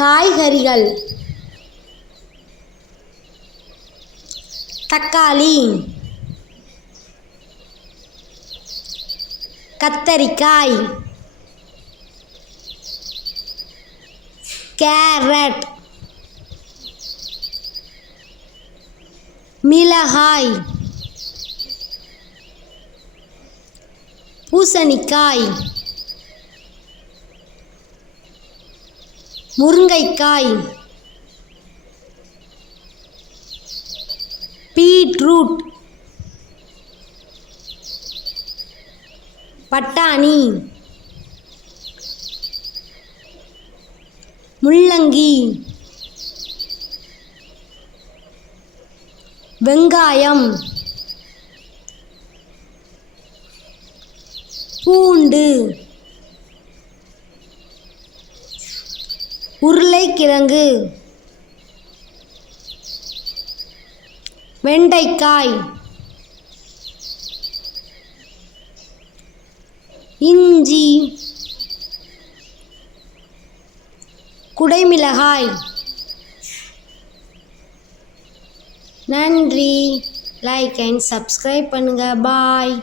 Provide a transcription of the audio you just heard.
காய்கறிகள்: தக்காளி, கத்தரிக்காய், கேரட், மிளகாய், பூசணிக்காய், முருங்கைக்காய், பீட்ரூட், பட்டாணி, முள்ளங்கி, வெங்காயம், பூண்டு, உருளைக்கிழங்கு, வெண்டைக்காய், இஞ்சி, குடைமிளகாய். நன்றி. லைக் அண்ட் சப்ஸ்கிரைப் பண்ணுங்க. பாய்.